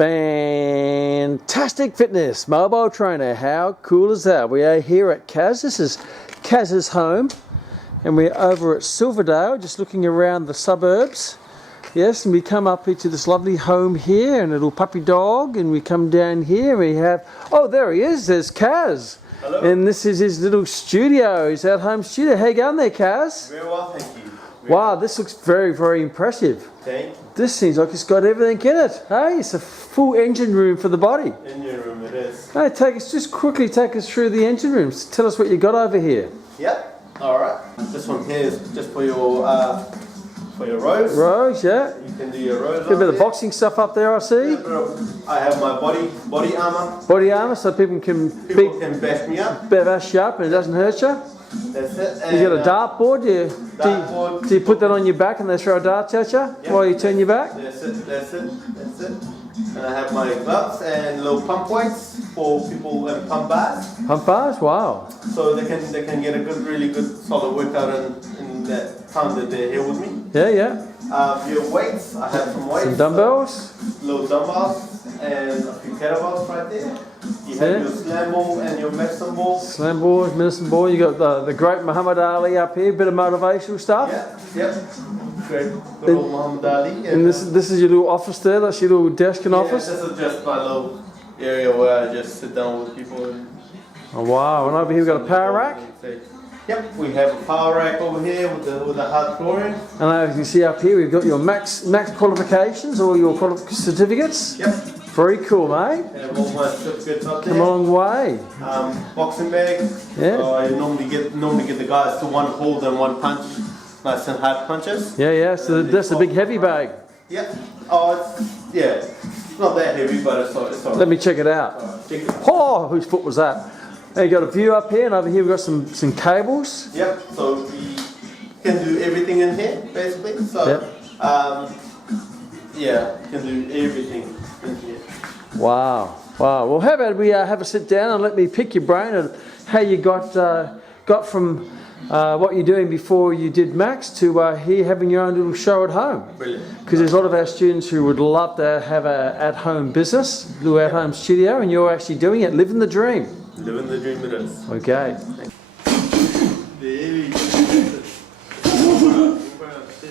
Fantastic Fitness mobile trainer. How cool is that? We are here at Kaz. This is Kaz's home, and we're over at Silverdale, just looking around the suburbs. Yes, and we come up here to this lovely home here, and a little puppy dog, and we come down here. We have, oh, there he is. There's Kaz. Hello. And this is his little studio, his at-home studio. How you going there, Kaz? Very well, thank you. Wow, this looks very, very impressive. Thank you. This seems like it's got everything in it. Hey, it's a full engine room for the body. Engine room it is. Hey, just quickly take us through the engine rooms. Tell us what you got over here. Yep. All right. This one here is just for your rows. Rows, yeah. You can do your rows. A bit of boxing stuff up there, I see. I have my body armor. Body armor, so people can bash me up. Bash you up and it doesn't hurt you. That's it. And, You got a dartboard. Do you put that on your back and they throw darts at you while you turn your back? That's it. And I have my gloves and little pump weights for people and pump bars. Pump bars, wow. So they can get a really good solid workout in that time that they're here with me. Yeah. Your weights, I have some weights. Some dumbbells. Little dumbbells and a few kettlebells right there. You have your slam ball and your medicine ball. Slam ball, medicine ball. You got the great Muhammad Ali up here. Bit of motivational stuff. Yep. Great. Good old Muhammad Ali. And this is your little office there. That's your little desk and office. This is just my little area where I just sit down with people. Oh wow! And over here we've got a power rack. Yep, we have a power rack over here with the hard flooring. And as you can see up here, we've got your max qualifications, or your certificates. Yep. Very cool, mate. Have all my certificates up there. Come a long way. Boxing bag. Yeah. So I normally get the guys to one hold and one punch, nice and hard punches. Yeah. So that's a big heavy bag. Yep. It's not that heavy, but it's all right. Let me check it out. Check it. Oh, whose foot was that? Now you got a view up here, and over here we've got some cables. Yep, so we can do everything in here, basically. So, you can do everything in here. Wow. Well, how about we have a sit down and let me pick your brain on how you got from what you're doing before you did Max to here having your own little show at home. Brilliant. Because there's a lot of our students who would love to have an at-home business, little at-home studio, and you're actually doing it, living the dream. Living the dream it is. Okay.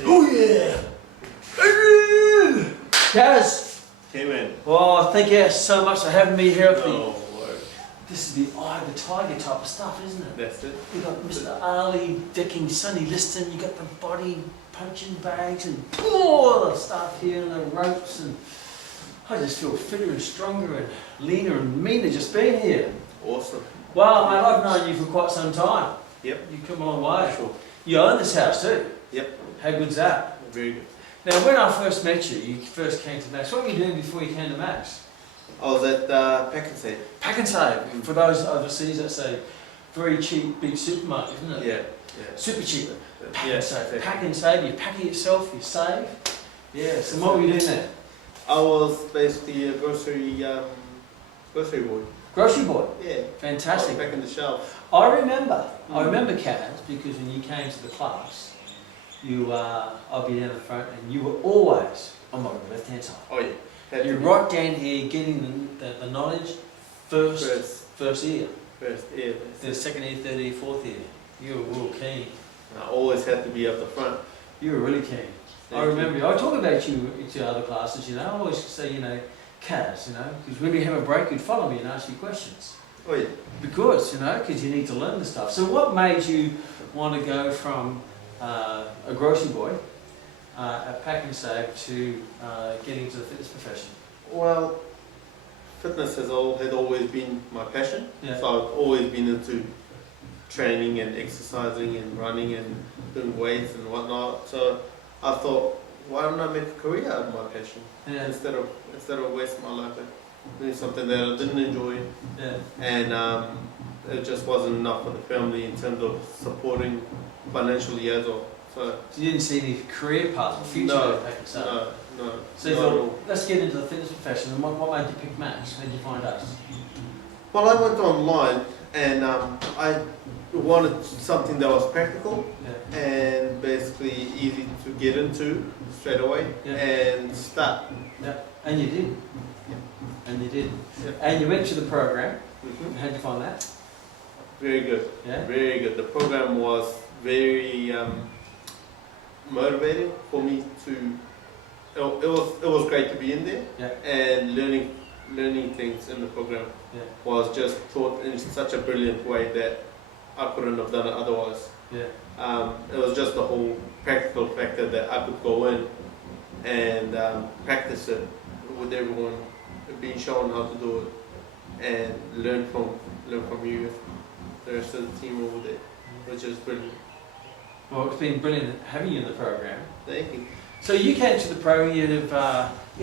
Oh yeah! Kaz! Kman. Oh, thank you so much for having me here at No. This is the eye of the tiger type of stuff, isn't it? That's it. You got Mr. Ali decking Sonny Liston, you got the body punching bags and all the stuff here and the ropes, and I just feel fitter and stronger and leaner and meaner just being here. Awesome. Wow, mate, I've known you for quite some time. Yep. You've come a long way. Sure. You own this house too. Yep. How good's that? Very good. Now, when I first met you, you first came to Max. What were you doing before you came to Max? I was at Pack and Save. Pack and Save. For those overseas, that's a very cheap big supermarket, isn't it? Yeah. Super cheap. Pack Yeah, and Save. exactly. Pack and Save. You pack it yourself. You save. Yeah. So what were you doing there? I was basically a grocery boy. Grocery boy. Yeah. Fantastic. Back in the shelf. I remember Kaz, because when you came to the class, I'd be down the front, and you were always on my left-hand side. Oh yeah. You're right down here getting the knowledge first ear. First year. The second ear, third ear, fourth ear. You were real keen. I always had to be up the front. You were really keen. I remember you. I talk about you to other classes, I always say, Kaz, because when we have a break, you'd follow me and ask you questions. Oh yeah. Because you need to learn the stuff. So what made you want to go from a grocery boy at Pack and Save to getting into the fitness profession? Well, fitness had always been my passion. Yeah. So I've always been into training and exercising and running and doing weights and whatnot. So I thought, why don't I make a career out of my passion instead of wasting my life doing something that I didn't enjoy. Yeah. And it just wasn't enough for the family in terms of supporting financially as well. So you didn't see any career path or future at Pack and Save? No. So you thought, let's get into the fitness profession. And what made you pick Max? When did you find us? Well, I went online and I wanted something that was practical Yeah. and basically easy to get into straight away and start. Yeah. And you did. And you did. Yeah. And you went to the program. Mm-hmm. How'd you find that? Very good. Yeah. Very good. The program was very motivating for me to. It was great to be in there and learning things in the program was just taught in such a brilliant way that I couldn't have done it otherwise. Yeah. It was just the whole practical factor that I could go in and practice it with everyone, being shown how to do it, and learn from you, the rest of the team over there, which is brilliant. Well, it's been brilliant having you in the program. Thank you. So you came to the program, you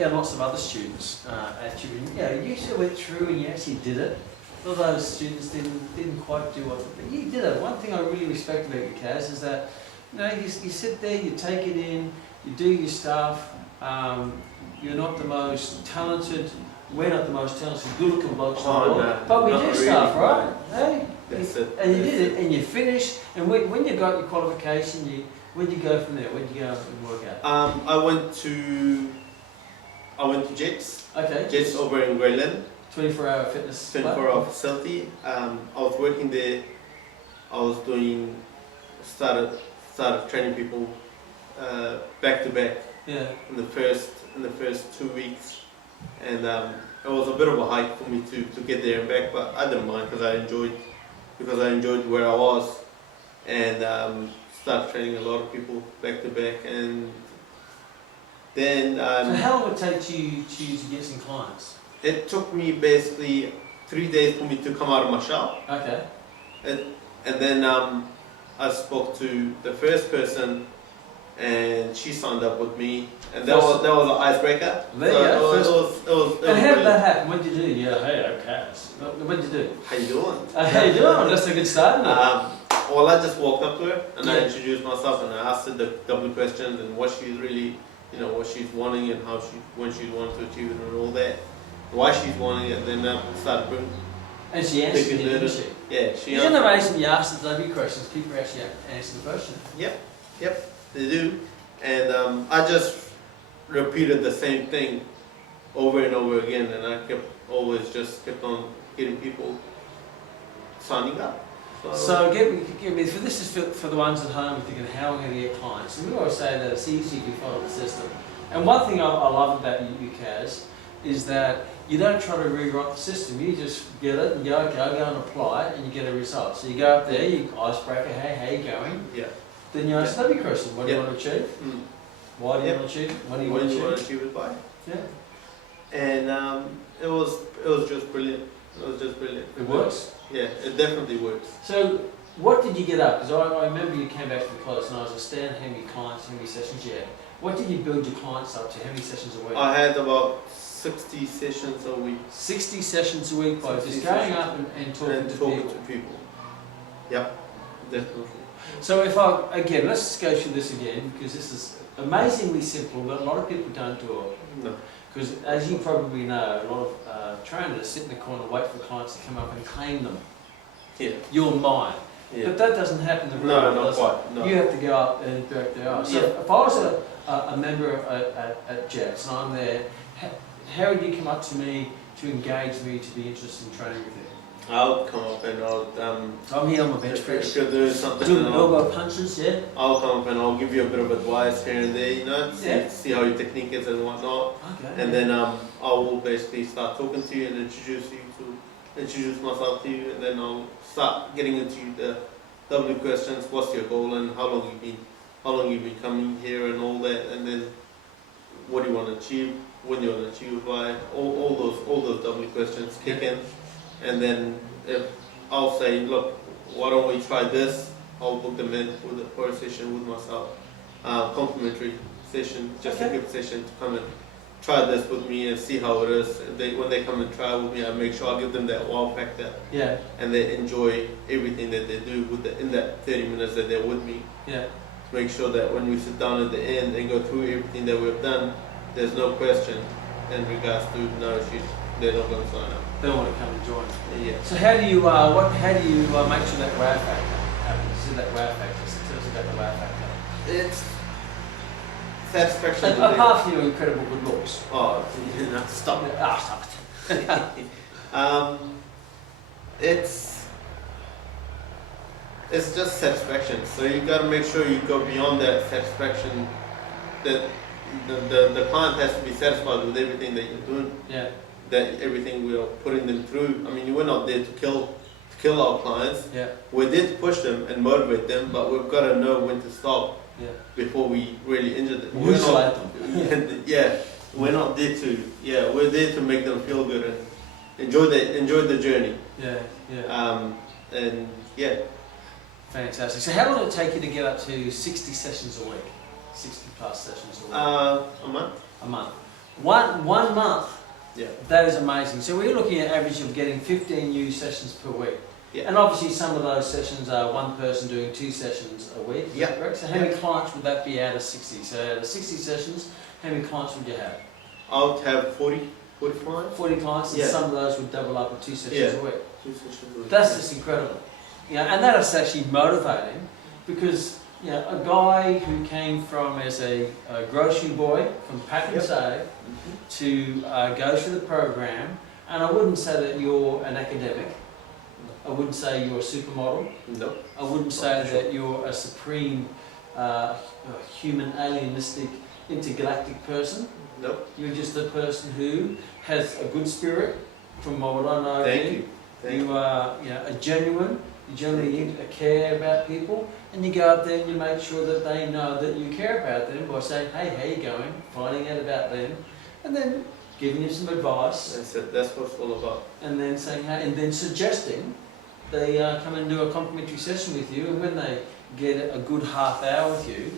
had lots of other students at you, and you sort of went through and you actually did it. A lot of those students didn't quite do what, but you did it. One thing I really respect about you, Kaz, is that you sit there, you take it in, you do your stuff. You're not the most talented. We're not the most talented, good-looking blokes in the world, no, but we not do really, stuff, right? Hey, That's it. and you did it, and you finished. And when you got your qualification, where'd you go from there? Where'd you go and work out? I went to Jets. Okay. Jets over in Greyland. 24-hour fitness. 24-hour facility. I was working there. I was started training people back to back. Yeah. In the first 2 weeks, and it was a bit of a hike for me to get there and back, but I didn't mind because I enjoyed where I was, and started training a lot of people back to back, and then. So how long would it take you to get some clients? It took me basically 3 days for me to come out of my shop. Okay. And then I spoke to the first person, and she signed up with me, and that was an icebreaker. There you go. It was And how did brilliant. that happen? What did you do? Yeah, hey, okay. What did you do? How you doing? How you doing? That's a good start, isn't it? Well, I just walked up to her and I Yeah. introduced myself and I asked her the double questions and what she's really, what she's wanting and when she's wanting to achieve it and all that, why she's wanting it. And then I started bringing. And she answered you, didn't she? Yeah, she Isn't it answered. amazing you ask the W questions, people actually answer the question? Yep, they do. And I just repeated the same thing over and over again, and I kept on getting people signing up. So give me for this is for the ones at home thinking how am I going to get clients. And we always say that it's easy if you follow the system. And one thing I love about you, Kaz, is that you don't try to rewrite the system. You just get it and go, okay, I'll go and apply it, and you get a result. So you go up there, you icebreaker, hey, how you going? Yeah. Then you ask the question, what do you want to achieve? Mm. Why do you want to achieve? What do you want to achieve? it by? Yeah. And it was just brilliant. It was just brilliant. It works? Yeah, it definitely works. So what did you get up? Because I remember you came back from college and I was a stand how many clients, how many sessions you had. What did you build your clients up to? How many sessions a week? I had about 60 sessions a week. 60 sessions a week by just going up and talking to people. Yep, definitely. So let's just go through this again because this is amazingly simple, but a lot of people don't do it. No. Because as you probably know, a lot of trainers sit in the corner, wait for clients to come up and claim them. Yeah. You're mine. Yeah. But that doesn't happen in the real No, world, not does it? quite. No. You have to go up and direct their eyes. So if I was a member at Jets and I'm there, how would you come up to me to engage me to be interested in training with you? I'll come up and I'm here on my bench if press. you're doing something, Doing elbow punches, yeah? I'll come up and I'll give you a bit of advice here and there, see how your technique is and whatnot. Okay. And then I will basically start talking to you and introduce myself to you, and then I'll start getting into the W questions. What's your goal and how long you been coming here and all that, and then what do you want to achieve, when you want to achieve by, all those W questions kick in, and then if I'll say, look, why don't we try this? I'll book them in for a session with myself, complimentary session, just a good session to come and try this with me and see how it is. When they come and try with me, I make sure I give them that wow factor. Yeah. And they enjoy everything that they do in that 30 minutes that they're with me. Yeah. To make sure that when we sit down at the end and go through everything that we've done, there's no question in regards to they're not going to sign up. They don't want to come and join. Yeah. So how do you make sure that wow factor? to that wow factor. So tell us about the wow factor. It's satisfaction. Apart from your incredible good looks. Oh, you know, stop it. Stop it. It's just satisfaction. So you got to make sure you go beyond that satisfaction. That the client has to be satisfied with everything that you're doing. Yeah. That everything we are putting them through. I mean, we're not there to kill our clients. Yeah. We're there to push them and motivate them, but we've got to know when to stop. Yeah. Before we really injure them. Yeah. We're not there to. Yeah. We're there to make them feel good and enjoy the journey. Yeah. Yeah. And yeah. Fantastic. So how long did it take you to get up to 60 sessions a week? 60 plus sessions a week? A month. A month. One month? Yeah. That is amazing. So we're looking at average of getting 15 new sessions per week. Yeah. And obviously some of those sessions are one person doing 2 sessions a week. Is that correct? So how many clients would that be out of 60? So out of 60 sessions, how many clients would you have? I would have 40 clients. 40 clients, and some of those would double up with 2 sessions a week. 2 sessions a week. That's just incredible. And that is actually motivating, because a guy who came from as a grocery boy from Pack and Save to go through the program, and I wouldn't say that you're an academic, I wouldn't say you're a supermodel, nope. I wouldn't say that you're a supreme human alienistic intergalactic person. Nope. You're just a person who has a good spirit, from what I know. Thank you. You are a genuine. You generally care about people, and you go up there and you make sure that they know that you care about them by saying, hey, how you going? Finding out about them, and then giving you some advice. That's it. That's what it's all about. And then saying, hey, and then suggesting they come and do a complimentary session with you, and when they get a good half hour with you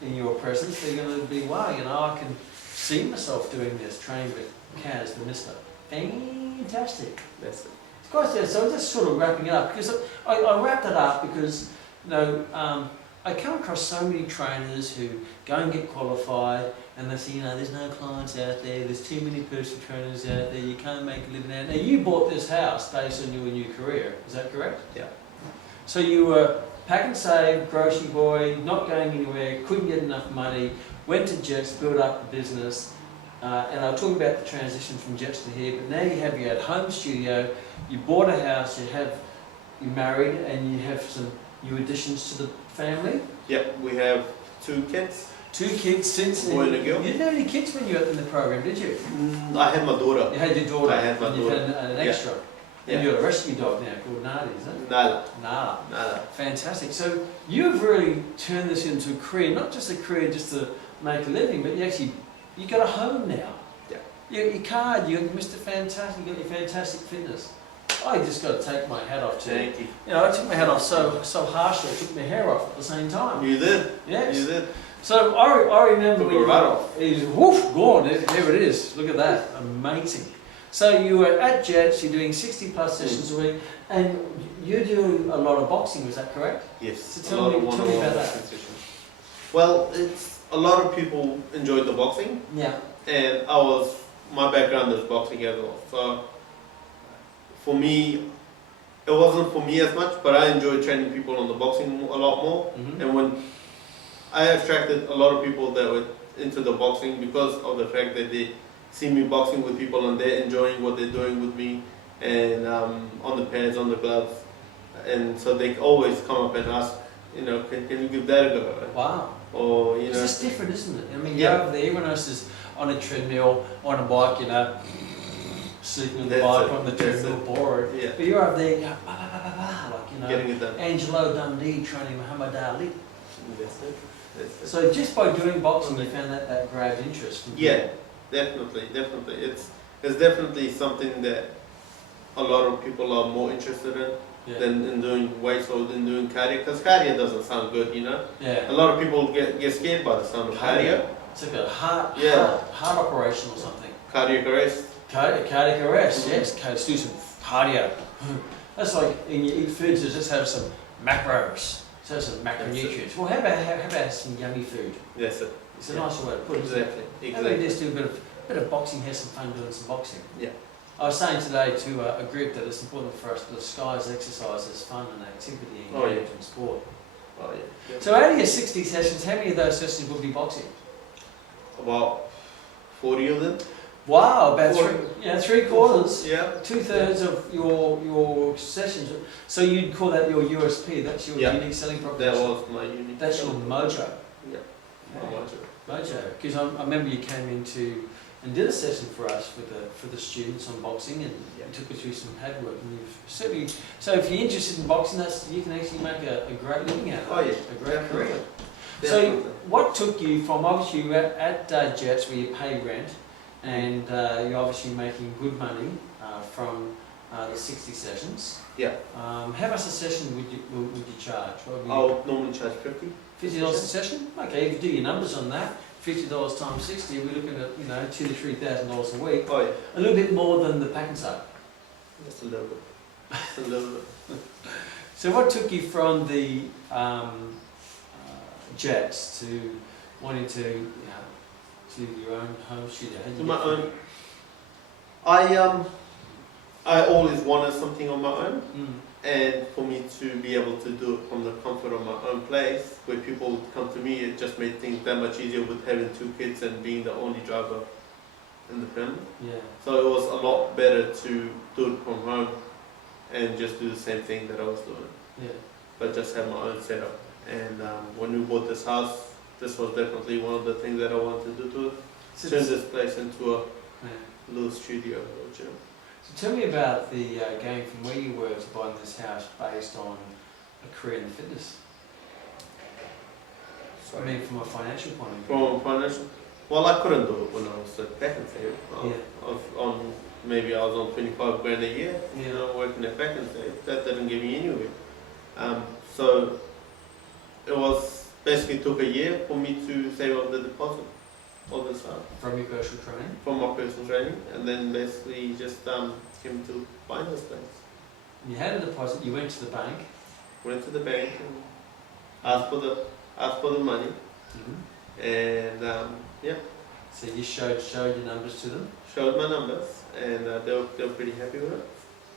in your presence, they're going to be, wow, I can see myself doing this, training with Kaz, the Mister. Fantastic. That's it. Guys, so I'm just sort of wrapping it up, because I wrapped it up because I come across so many trainers who go and get qualified, and they say, there's no clients out there, there's too many personal trainers out there, you can't make a living out. Now, you bought this house based on your new career, is that correct? Yeah. So you were Pack and Save, grocery boy, not going anywhere, couldn't get enough money, went to Jets, built up the business. And I was talking about the transition from Jets to here, but now you have your at-home studio, you bought a house, you're married, and you have some new additions to the family. Yep, we have 2 kids. 2 kids since. Boy and a girl. You didn't have any kids when you were in the program, did you? I had my daughter. You had your daughter. I had my daughter. You had an extra. Yeah. And you've got a rescue dog now called Nadi, isn't it? Nada. Fantastic. So you've really turned this into a career, not just a career just to make a living, but you got a home now. Yeah. You got your card, you got Mr. Fantastic, you got your fantastic fitness. I just got to take my hat off to you. Thank you. I took my hat off so harshly, I took my hair off at the same time. You did. Yes. You did. So I remember when you right off. He's gone. There it is. Look at that. Amazing. So you were at Jets, you're doing 60 plus sessions a week, and you're doing a lot of boxing, is that correct? Yes. So tell me about that. Well, a lot of people enjoyed the boxing. Yeah. And my background is boxing as well. So for me, it wasn't for me as much, but I enjoyed training people on the boxing a lot more. Mm-hmm. And when I attracted a lot of people that were into the boxing because of the fact that they see me boxing with people and they're enjoying what they're doing with me, and on the pads, on the gloves, and so they always come up and ask, can you give that a go? Wow. Or it's just different, isn't it? I mean, you're over there, everyone else is on a treadmill, on a bike, sleeping on the bike, on the treadmill, bored. Yeah. But you're over there, getting it done. Angelo Dundee training Muhammad Ali. That's it. So just by doing boxing, you found that grabbed interest. Yeah, definitely. It's definitely something that a lot of people are more interested in. Yeah. Than in doing weights or than doing cardio, because cardio doesn't sound good, Yeah. A lot of people get scared by the sound of cardio. It's like a heart operation or something. Cardiac arrest. Cardiac arrest, yes. Let's do some cardio. That's like when you eat foods, just have some macros, so some macronutrients. Well, how about some yummy food? That's it. It's a nicer way to put it. Exactly. How about we just do a bit of boxing, have some fun doing some boxing? Yeah. I was saying today to a group that it's important for us to disguise exercise as fun and activity and engagement and sport. Oh yeah. So out of your 60 sessions, how many of those sessions will be boxing? About 40 of them. Wow, about Four. three quarters. Yeah. 2/3 of your sessions. So you'd call that your USP. That's your Yeah. unique selling That proposition. was my unique. That's your selling mojo. Yeah. My mojo. Mojo. Because I remember you came into and did a session for us for the students on boxing, and Yeah. you took us through some pad work. And you've certainly. So if you're interested in boxing, you can actually make a great living out of it. Oh yeah. A great Definitely. career. Definitely. So what took you from, obviously you were at Jets where you pay rent, and you're obviously making good money from the 60 sessions. Yeah. How much a session would you charge? What would you, I'll normally charge 50. $50 a session? Okay, if you do your numbers on that, $50 times 60, we're looking at $2,000 to $3,000 a week. Oh yeah. A little bit more than the pack and sale. Just a little bit. Just a little bit. So what took you from the Jets to wanting to to your own home studio? How'd you To get my from- own. I always wanted something on my own, Mm. and for me to be able to do it from the comfort of my own place, where people would come to me, it just made things that much easier with having 2 kids and being the only driver in the family. Yeah. So it was a lot better to do it from home and just do the same thing that I was doing, Yeah. but just have my own setup. And when we bought this house, this was definitely one of the things that I wanted to do, So, turn this place into a yeah. little studio or gym. So tell me about the going from where you were to buying this house based on a career in fitness. I mean, from a financial point of view. From financial, well, I couldn't do it when I was at vacancy. Maybe I was on 25 grand a year, working at vacancy. That didn't get me anywhere. So it was basically took a year for me to save up the deposit of this house From your personal training? from my personal training, and then basically just came to buying this place. You had a deposit, you went to the bank. Went to the bank and asked for the money, and So you showed your numbers to them showed my numbers, and they were pretty happy with it.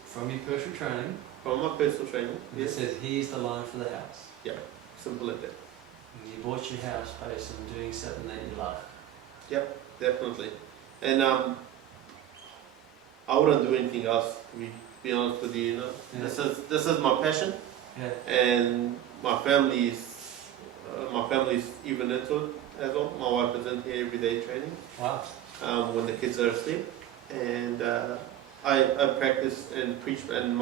from your personal training. From my personal training, And it says, here's the line for the house. simple as that. And you bought your house based on doing something that you love. Definitely. And I wouldn't do anything else, to be honest with you. Yeah. This is my passion, Yeah. and my family's even into it as well. My wife is in here every day training Wow. when the kids are asleep, and I practice and preach, and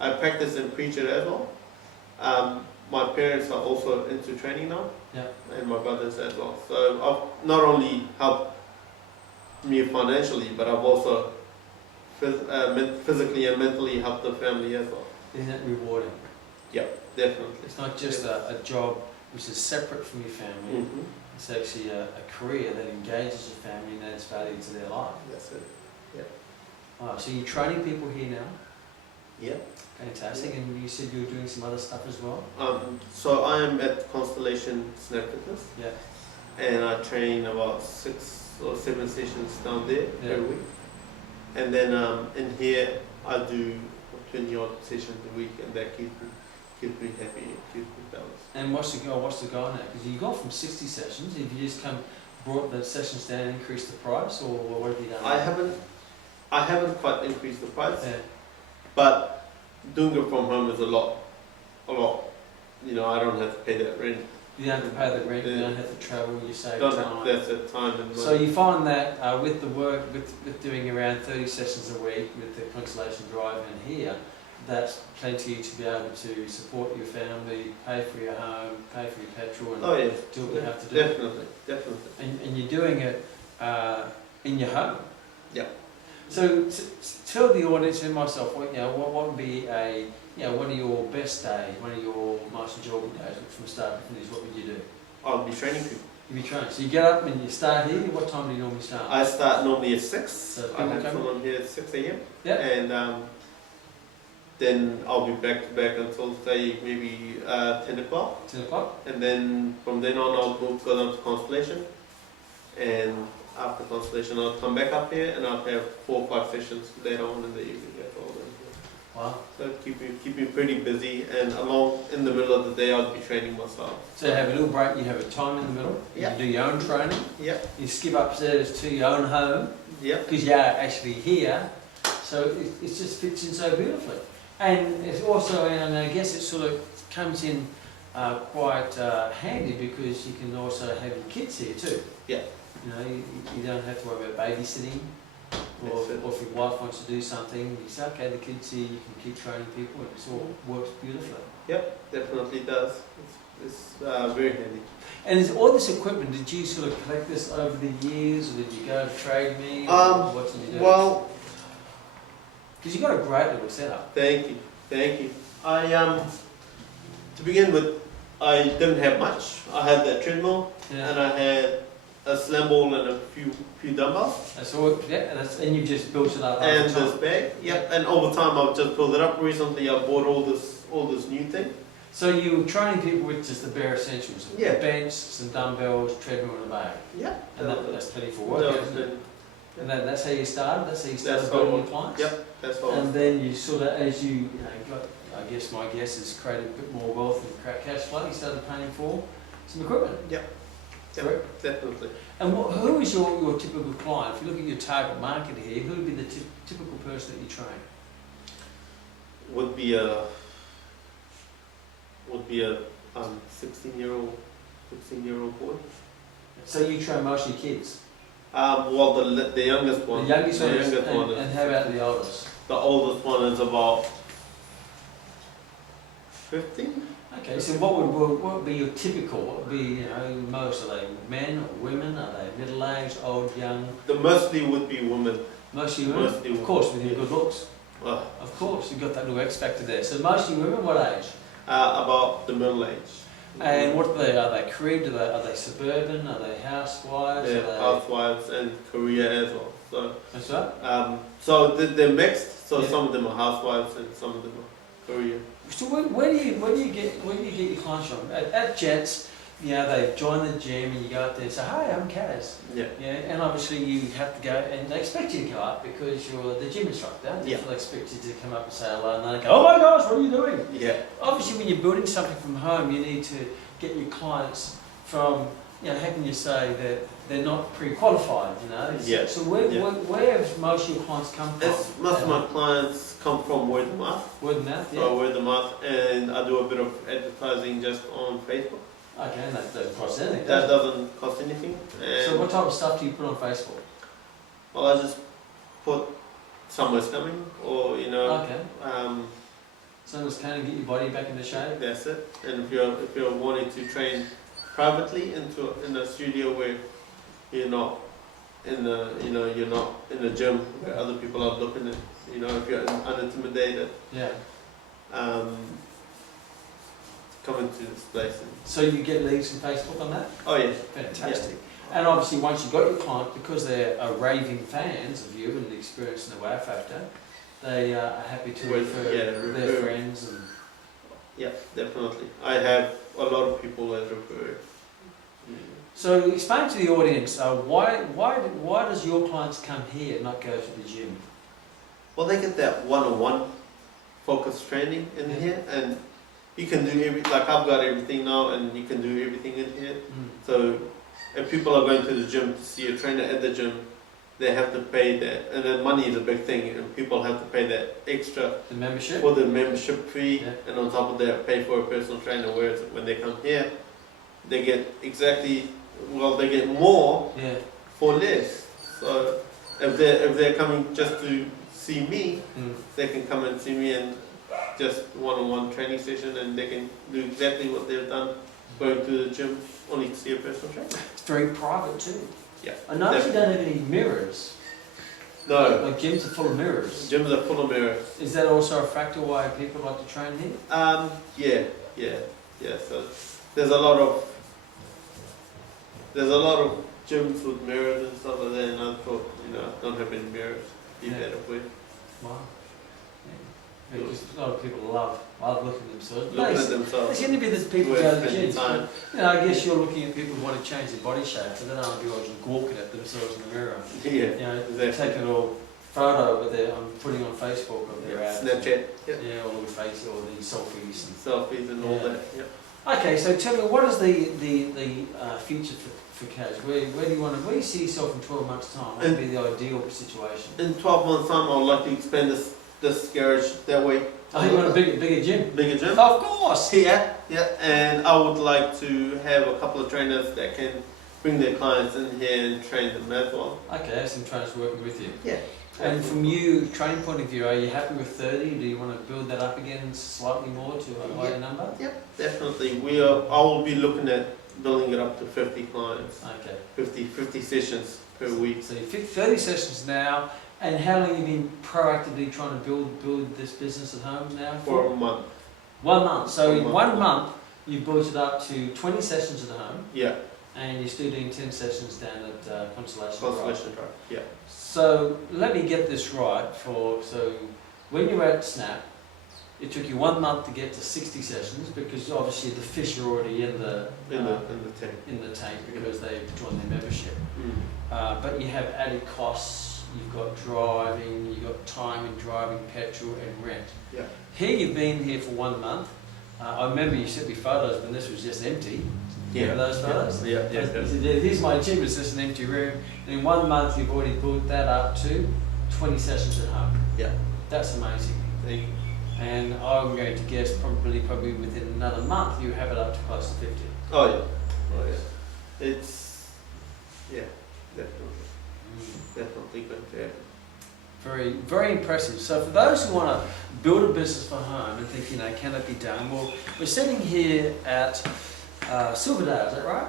I practice and preach it as well. My parents are also into training now, and my brothers as well. So I've not only helped me financially, but I've also physically and mentally helped the family as well. Isn't it rewarding? Definitely. It's not just a job which is separate from your family. Mm-hmm. It's actually a career that engages your family and adds value to their life. That's it. Wow, so you're training people here now? Yeah. Fantastic. And you said you were doing some other stuff as well? So I am at Constellation Snap Fitness, Yeah. and I train about 6 or 7 sessions down there every week. And then in here I do 20 odd sessions a week, and that keeps me happy, keeps me balanced. And what's the goal now? Because you got from 60 sessions, have you just brought the sessions down and increased the price, or what have you done? I haven't quite increased the price, Yeah. but doing it from home is a lot. I don't have to pay that rent. You don't have to pay the rent, you Yeah. don't have to travel, you save Don't time. have, that's it, time and money. So you find that with the work, with doing around 30 sessions a week with the Constellation Drive in here, that's plenty to be able to support your family, pay for your home, pay for your petrol, and Oh yeah, do what you have to do. definitely. And you're doing it in your home. Yeah. So tell the audience and myself, what would be one of your best days, one of your most enjoyable days from start to finish? What would you do? I'll be training people. You'd be training. So you get up and you start here. What time do you normally start? I start normally at 6. So I have someone here at 6 a.m. Yeah. And then I'll be back to back until say maybe 10 o'clock. 10 o'clock? And then from then on I'll go down to Constellation. And after Constellation I'll come back up here and I'll have 4 or 5 sessions later on in the evening. That's all. Wow. So keep me pretty busy, and along in the middle of the day I'll be training myself. So you have a little break, you have a time in the middle, Yeah. you do your own training, Yep. you skip upstairs to your own home, Yep. because you are actually here, so it just fits in so beautifully. And it's also, and I guess it sort of comes in quite handy because you can also have your kids here too. Yeah. You know, you don't have to worry about babysitting, or if your wife wants to do something, you say, okay, the kids here, you can keep training people, and it all works beautifully. Yep, definitely does. It's very handy. And is all this equipment, did you sort of collect this over the years, or did you go to trade me, or what did you do? Well, because you've got a great little setup. thank you. I to begin with, I didn't have much. I had that treadmill, Yeah. and I had a slam ball and a few dumbbells. That's all, yeah, and you just built it up over And time. this bag, yep. And over time, I've just built it up. Recently, I bought all this new thing. So you were training people with just the bare essentials, Yeah. a bench, some dumbbells, treadmill and a bag. Yeah. And that's plenty for That work, was isn't it? been- And that's how you started, that's how you started That's building how- your clients? Yep, that's all. And then you sort of, as you got, I guess my guess is created a bit more wealth and cash flow, you started paying for some equipment. Yep. Correct? Definitely. And who is your typical client? If you look at your target market here, who would be the typical person that you train? Would be a 16-year-old boy. So you train most of your kids? Well, the youngest one. The youngest one is, one is. and how about the oldest? The oldest one is about 15. Okay, so what would be your typical? What would be, most? Are they men or women? Are they middle-aged, old, young? The mostly would be women. Mostly women? Mostly Of course, with your yeah. good looks. Of course, you've got that little X factor there. So mostly women, what age? About the middle age. And what are they? Are they crib? Are they suburban? Are they housewives? Yeah, Are they... housewives and career as well. So, That's right. so they're mixed. So Yeah. some of them are housewives and some of them are career. So where do you get your clients from? At Jets, they join the gym and you go up there and say, "Hi, I'm Kaz." Yeah. Yeah, and obviously you have to go, and they expect you to go up because you're the gym instructor. Yeah. So they expect you to come up and say hello, and they go, "Oh my gosh, what are you doing?" Yeah. Obviously, when you're building something from home, you need to get your clients from, having you say that they're not pre-qualified, Yeah. So where have most of your clients come from? Most of my clients come from word of mouth. Word of mouth, yeah. So word of mouth, and I do a bit of advertising just on Facebook. Okay, and that doesn't cost anything. That does it? doesn't cost anything. And So what type of stuff do you put on Facebook? well, I just put summer's coming, or Okay. um, Someone's kind of get your body back into shape. that's it. And if you're wanting to train privately in a studio where you're not you're not in a gym where other people are looking at, if you're unintimidated, Yeah. come into this place. So you get leads from Facebook on that? Oh yeah. Fantastic. And obviously, once you've got your client, because they're raving fans of you and the experience and the wow factor, they are happy to refer their friends. And Yeah, definitely. I have a lot of people that refer. so, explain to the audience why does your clients come here, not go to the gym? Well, they get that one-on-one focused training in Yeah. here, and you can do like I've got everything now, and you can do everything in here. Mm. So if people are going to the gym to see a trainer at the gym, they have to pay that, and then money is a big thing, and people have to pay that extra The membership. for the membership fee, Yeah. and on top of that, pay for a personal trainer. Whereas when they come here, they get they get more Yeah. for less. So if they're coming just to see me, Mm. they can come and see me and just one-on-one training session, and they can do exactly what they've done going to the gym only to see a personal trainer. It's very private too. Yeah. I notice you don't have any mirrors. No, Like gyms are full of mirrors. gyms are full of mirrors. Is that also a factor why people like to train here? Yeah. So there's a lot of gyms with mirrors and stuff like that, and I thought, don't have any mirrors. Be Yeah. better with Wow. Yeah. Because a lot of people love looking at themselves. looking at There's themselves. going to be the people Worth go to the spending gyms. time. But, I guess you're looking at people who want to change their body shape, but they don't want to be all just gawking at themselves in the mirror. Yeah, exactly. Taking it all photo that I'm putting on Facebook of their ads. Snapchat. Yep. Yeah, all the face or the selfies. Selfies and all Yeah. that. Yep. Okay, so tell me, what is the future for Kaz? Where do you want to? Where do you see yourself in 12 months' time? What would be the ideal situation? In 12 months' time, I would like to expand this garage that way. Oh, you want a bigger gym? Bigger gym? Of course. Yeah, yeah. And I would like to have a couple of trainers that can bring their clients in here and train them as well. Okay, have some trainers working with you. Yeah. And from you, training point of view, are you happy with 30? Do you want to build that up again slightly more to a higher number? Yep, definitely. I will be looking at building it up to 50 clients. Okay. 50 sessions per week. So you've 30 sessions now, and how long have you been proactively trying to build this business at home now? For a month. 1 month. So For in 1 1 month, you've built it up to 20 sessions at home, Yeah. and you're still doing 10 sessions down at Constellation. Constellation Drive. Yeah. So let me get this right. So when you were at Snap, it took you 1 month to get to 60 sessions because obviously the fish are already in the tank. in the tank because they've joined their membership. Mm. But you have added costs. You've got driving. You've got time in driving, petrol, and rent. Yeah. Here you've been here for 1 month. I remember you sent me photos when this was just empty. Remember those photos? Yeah. I said, here's my gym, it's just an empty room. And in 1 month, you've already built that up to 20 sessions at home. Yeah. That's amazing. Thank you. And I'm going to guess probably within another month, you have it up to close to 50. Oh yeah. Oh yeah. It's definitely. Definitely good. Yeah. Very, very impressive. So for those who want to build a business for home and think, can it be done? Well, we're sitting here at Silverdale, is that right?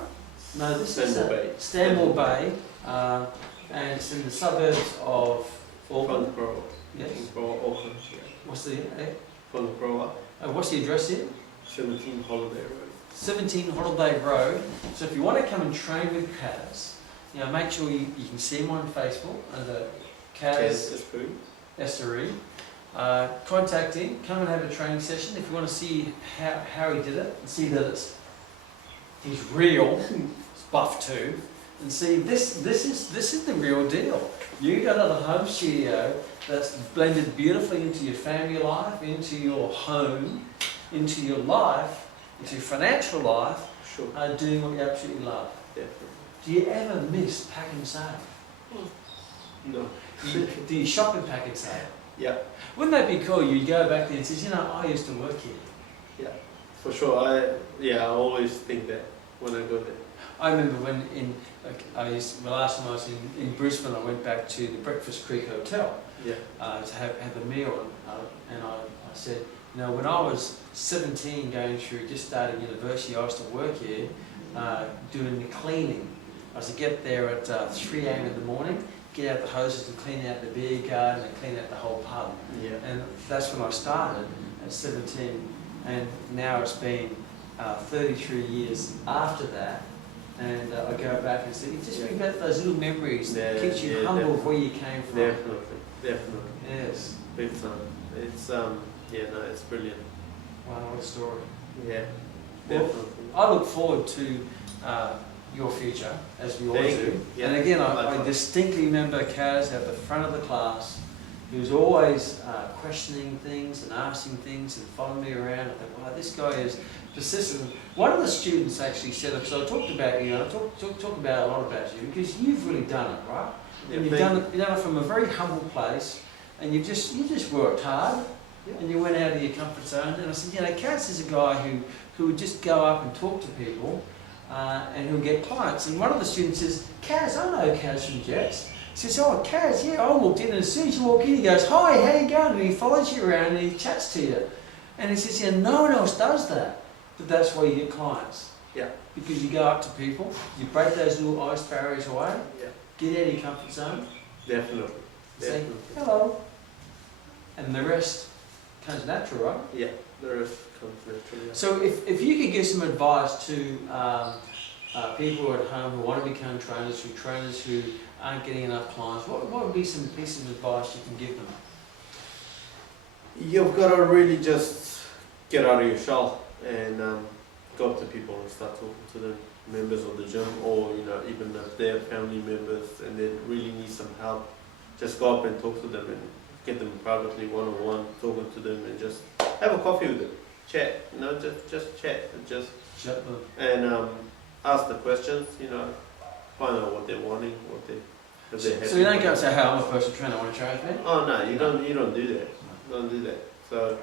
No, this is Stanmore Bay, and it's in the suburbs of Auckland. Yes. Auckland. Yeah. What's the what's the address here? 17 Holiday Road. 17 Holiday Road. So if you want to come and train with Kaz, make sure you can see him on Facebook under Kaz SRE. Contact him, come and have a training session. If you want to see how he did it and see that he's real, it's buff too, and see this is the real deal. You got a home studio that's blended beautifully into your family life, into your home, into your life, into your financial life, Sure. doing what you absolutely love. Definitely. Do you ever miss pack and save? No. Do you shop and pack and save? Yeah. Wouldn't that be cool? You go back there and says, I used to work here. Yeah. For sure. I always think that when I go there. I remember when last time I was in Brisbane, I went back to the Breakfast Creek Hotel Yeah. to have a meal, and I said, when I was 17 going through, just starting university, I used to work here doing the cleaning. I used to get there at 3 a.m. in the morning, get out the hoses and clean out the beer garden and clean out the whole pub. Yeah. And that's when I started at 17, and now it's been 33 years after that. And I go back and say, just bring back those little memories that keeps you humble of where you came from. Definitely. Yes. Big time. It's it's brilliant. Wow, what a story. Yeah. Well, Definitely. I look forward to your future, as we all do. Yeah. And again, I distinctly remember Kaz at the front of the class. He was always questioning things and asking things and following me around. I thought, wow, this guy is persistent. One of the students actually said, because I talked about you, I talk about a lot about you, because you've really done it, right? Yeah, And you've done it from a very humble place, and you just worked hard, and you went out of your comfort zone. And I said, Kaz is a guy who would just go up and talk to people, and who'll get clients. And one of the students says, Kaz, I know Kaz from Jets. He says, oh, Kaz, yeah, I walked in, and as soon as you walk in, he goes, hi, how you going? And he follows you around and he chats to you. And he says, no one else does that. But that's why you get clients. Yeah. Because you go up to people, you break those little ice barriers away, get out of your comfort zone. Definitely. Say, hello. And the rest comes natural, right? Yeah, the rest comes naturally. So if you could give some advice to people at home who want to become trainers who aren't getting enough clients, what would be some pieces of advice you can give them? You've got to really just get out of your shell and go up to people and start talking to them, members of the gym, or even if they're family members and they really need some help. just go up and talk to them and get them privately one-on-one, talking to them and just have a coffee with them, chat, you know, just chat and just ask the questions, you know, find out what they're wanting, what they. So you don't go and say, "Hey, I'm a personal trainer. I want to train with me." Oh no, you don't do that. Don't do that. So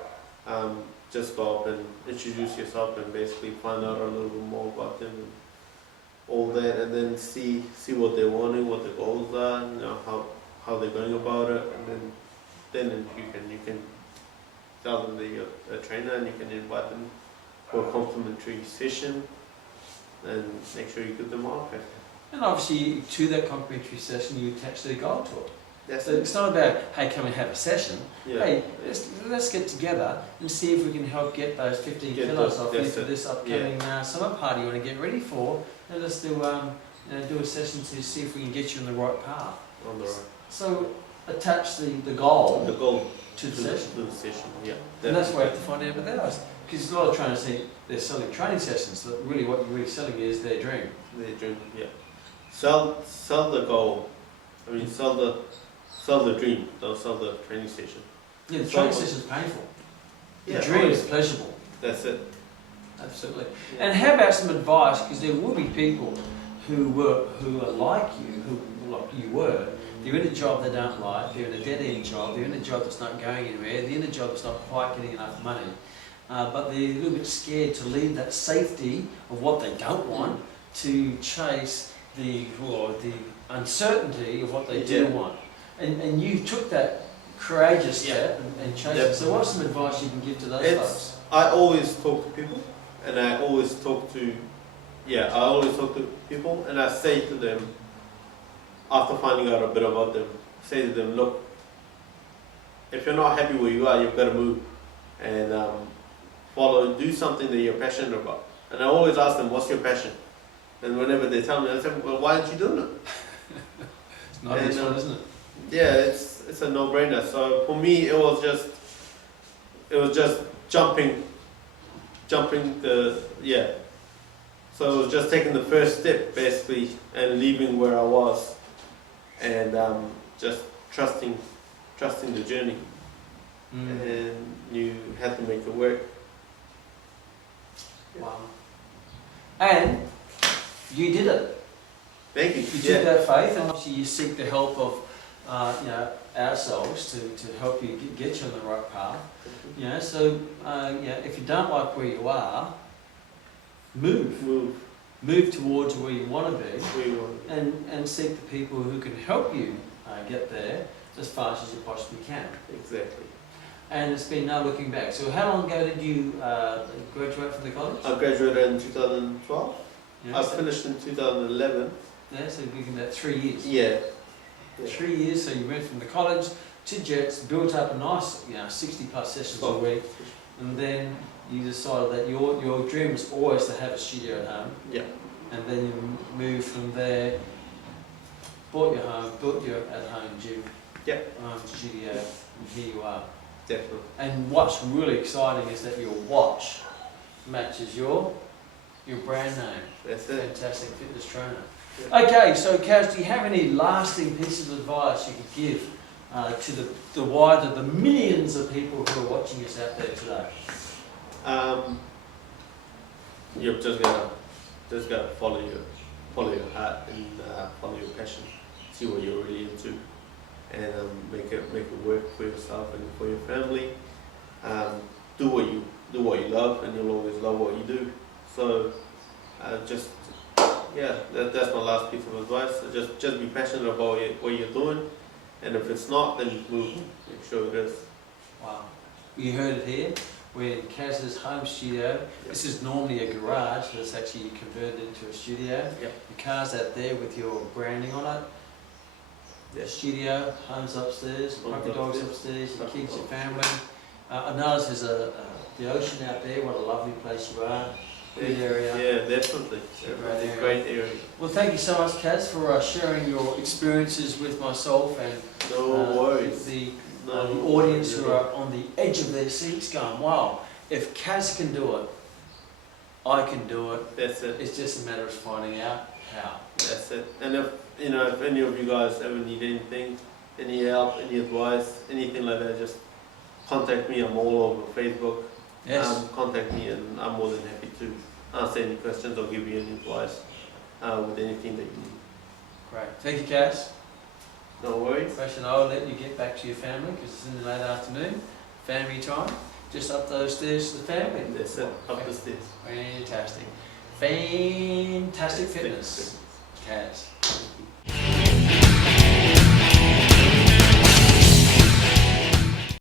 just go up and introduce yourself and basically find out a little bit more about them and all that, and then see what they're wanting, what the goals are, you know, how they're going about it, and then you can tell them that you're a trainer and you can invite them for a complimentary session and make sure you give them all. And obviously, to that complimentary session, you attach their goal to it. That's So it. it's not about, hey, come and have a session. Yeah. Hey, let's get together and see if we can help get those 15 kilos off you for this upcoming summer party you want to get ready for. And let's do a session to see if we can get you on the right path. On the right. So attach the goal. The goal to the session. To the session, yeah. And that's where you have to find out about that. Because a lot of trainers think they're selling training sessions, but really what you're really selling is their dream. Their dream, yeah. Sell the goal. I mean, sell the dream. Don't sell the training session. Yeah, the training session is painful. Yeah, the dream is pleasurable. That's it. Absolutely. Yeah. And how about some advice? Because there will be people who are like you, who like you were. They're in a job they don't like. They're in a dead-end job. They're in a job that's not going anywhere. They're in a job that's not quite getting enough money. But they're a little bit scared to leave that safety of what they don't want to chase the uncertainty of what they do want. And you took that courageous step and chased it. So what's some advice you can give to those folks? I always talk to people, and I always talk to people, and I say to them, after finding out a bit about them, say to them, look, if you're not happy where you are, you've got to move and do something that you're passionate about. And I always ask them, what's your passion? And whenever they tell me, I say, well, why aren't you doing it? It's not this one, isn't it? Yeah, it's a no-brainer. So for me, it was just jumping the. So it was just taking the first step basically and leaving where I was, and just trusting the journey, and you had to make it work. Wow. And you did it. Thank you. You took that faith, and obviously you seek the help of ourselves to help you get you on the right path. So if you don't like where you are, move towards where you want to be, and seek the people who can help you get there as fast as you possibly can. Exactly. And it's been no looking back. So how long ago did you graduate from the college? I graduated in 2012. I finished in 2011. Yeah, so we're looking at 3 years. Yeah. 3 years, so you went from the college to Jets, built up a nice, 60 plus sessions a week, and then you decided that your dream was always to have a studio at home. Yeah. And then you moved from there, bought your home, built your at-home gym, studio, and here you are. Definitely. And what's really exciting is that your watch matches your brand name. That's it. Fantastic fitness trainer. Yeah. Okay, so Kaz, do you have any lasting pieces of advice you could give to the millions of people who are watching us out there today? You've just gotta follow your heart and follow your passion. See what you're really into, and make it work for yourself and for your family. Do what you love, and you'll always love what you do. So that's my last piece of advice. So just be passionate about what you're doing, and if it's not, then move. Make sure it is. Wow, you heard it here. We're in Kaz's home studio. Yep. This is normally a garage, but it's actually converted into a studio. Yep. Your car's out there with your branding on it. The studio, home's upstairs, puppy dog's upstairs, your kids, your family. I notice there's the ocean out there. What a lovely place you are. Good area. Yeah, definitely. Great area. Well, thank you so much, Kaz, for sharing your experiences with myself and the audience who are on the edge of their seats going, wow, if Kaz can do it, I can do it. That's it. It's just a matter of finding out how. That's it. And if any of you guys ever need anything, any help, any advice, anything like that, just contact me. I'm all over Facebook. Yes. Contact me, and I'm more than happy to answer any questions or give you any advice with anything that you need. Great. Thank you, Kaz. No worries. Question, I'll let you get back to your family because it's in the late afternoon. Family time. Just up those stairs to the family. That's it. Up the stairs. Fantastic. Fantastic fitness. Kaz.